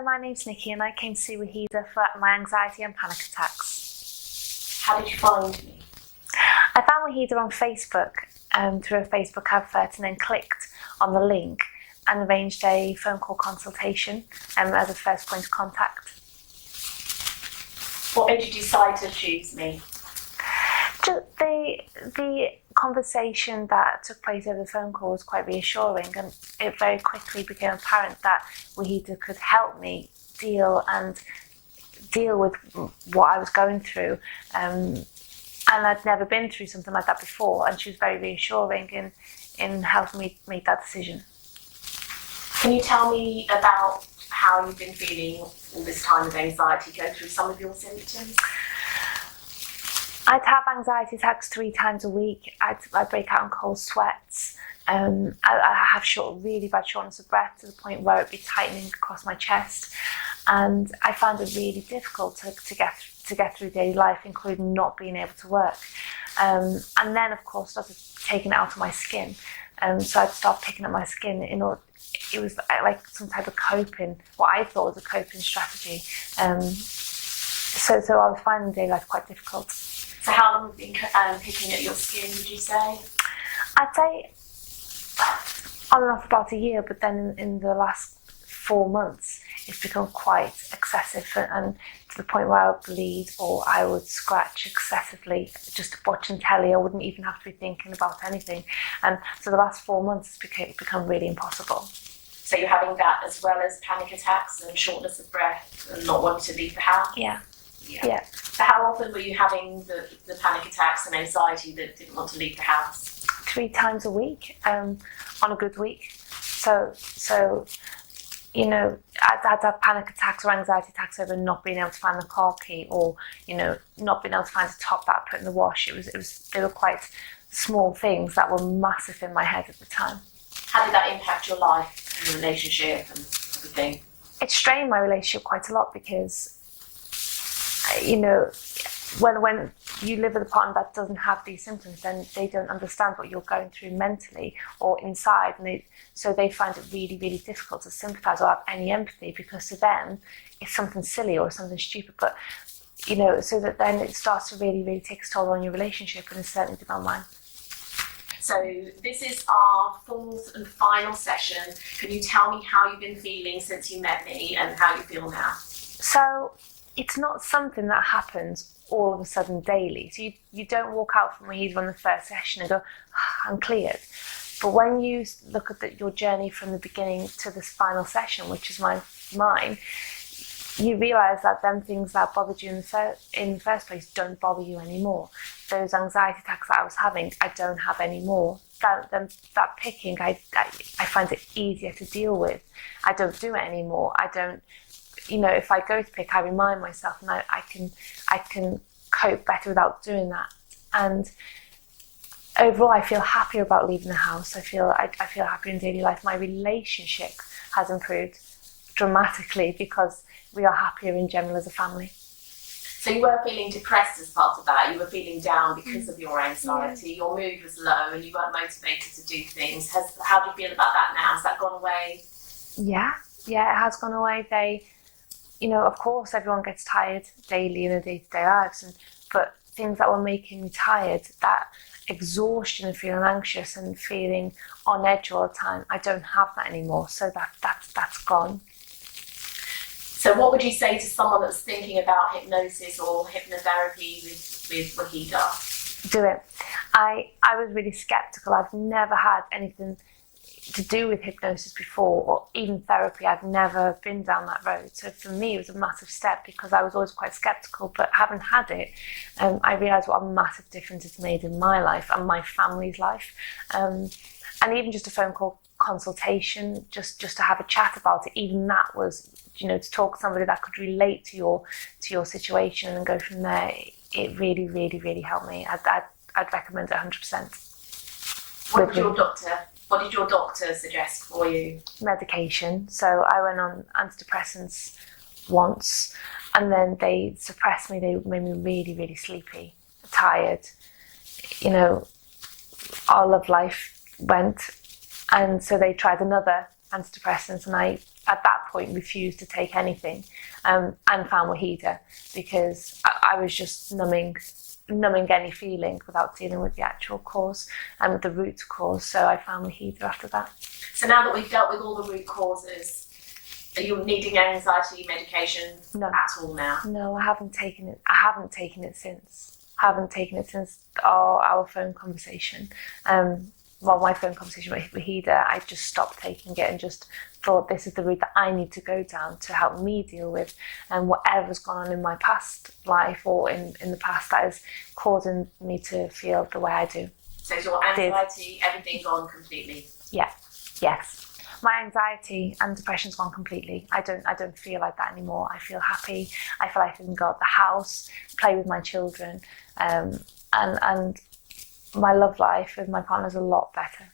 Hello, my name's Nikki and I came to see Wahida for my anxiety and panic attacks. How did you find me? I found Wahida on Facebook through a Facebook advert and then clicked on the link and arranged a phone call consultation as a first point of contact. What made you decide to choose me? Just the conversation that took place over the phone call was quite reassuring, and it very quickly became apparent that Wahida could help me deal with what I was going through. And I'd never been through something like that before, and she was very reassuring in helping me make that decision. Can you tell me about how you've been feeling all this time of anxiety? Go through some of your symptoms. I'd have anxiety attacks 3 times a week. I'd break out in cold sweats. I have really bad shortness of breath to the point where it'd be tightening across my chest. And I found it really difficult to get through daily life, including not being able to work. And then, of course, started taking it out of my skin. So I'd start picking up my skin it was like some type of coping, what I thought was a coping strategy. So I was finding daily life quite difficult. So how long have you been picking at your skin, would you say? I'd say on and off about a year, but then in the last 4 months, it's become quite excessive and to the point where I would bleed or I would scratch excessively just watching telly. I wouldn't even have to be thinking about anything. And so the last 4 months it's become really impossible. So you're having that as well as panic attacks and shortness of breath and not wanting to leave the house? Yeah. So how often were you having the panic attacks and anxiety that didn't want to leave the house? 3 times a week, on a good week. So you know, I'd have panic attacks or anxiety attacks over not being able to find the car key, or not being able to find a top that I put in the wash. They were quite small things that were massive in my head at the time. How did that impact your life and your relationship and everything? It strained my relationship quite a lot because, when you live with a partner that doesn't have these symptoms, then they don't understand what you're going through mentally or inside, and so they find it really, really difficult to sympathise or have any empathy, because to them it's something silly or something stupid. But so that then it starts to really, really take its toll on your relationship, and it's certainly did on mine. So this is our 4th and final session. Can you tell me how you've been feeling since you met me and how you feel now? So it's not something that happens all of a sudden daily. So you don't walk out from Wahida on the first session and go, I'm cleared. But when you look at your journey from the beginning to this final session, which is mine, you realise that them things that bothered you in the first place don't bother you anymore. Those anxiety attacks that I was having, I don't have anymore. That picking, I find it easier to deal with. I don't do it anymore. I don't, if I go to pick, I remind myself, and I can cope better without doing that. And overall, I feel happier about leaving the house. I feel happier in daily life. My relationship has improved dramatically because we are happier in general as a family. So you were feeling depressed as part of that. You were feeling down because of your anxiety. Yeah. Your mood was low and you weren't motivated to do things. How do you feel about that now? Has that gone away? Yeah, it has gone away. Of course, everyone gets tired daily in their day-to-day lives, but things that were making me tired, that exhaustion and feeling anxious and feeling on edge all the time, I don't have that anymore. So that's gone. So what would you say to someone that's thinking about hypnosis or hypnotherapy with Wahida? Do it. I was really sceptical. I've never had anything to do with hypnosis before, or even therapy. I've never been down that road. So for me, it was a massive step because I was always quite sceptical. But having had it, I realised what a massive difference it's made in my life and my family's life. And even just a phone call consultation, just to have a chat about it, even that was, to talk to somebody that could relate to your situation and go from there. It really, really, really helped me. I'd recommend it 100%. What did your doctor suggest for you? Medication. So I went on antidepressants once, and then they suppressed me. They made me really, really sleepy, tired. Our love life went, and so they tried another antidepressants, and I, at that point, refused to take anything, and found Wahida, because I was just numbing any feeling without dealing with the actual cause and with the root cause. So I found Wahida after that. So now that we've dealt with all the root causes, are you needing anxiety medication at all now? No, I haven't taken it. I haven't taken it since. Our phone conversation. My phone conversation with Wahida, I just stopped taking it and just thought, this is the route that I need to go down to help me deal with whatever's gone on in my past life or in the past that is causing me to feel the way I do. So is your anxiety, everything gone completely? Yeah. Yes. My anxiety and depression's gone completely. I don't feel like that anymore. I feel happy. I feel like I can go out the house, play with my children, and my love life with my partner is a lot better.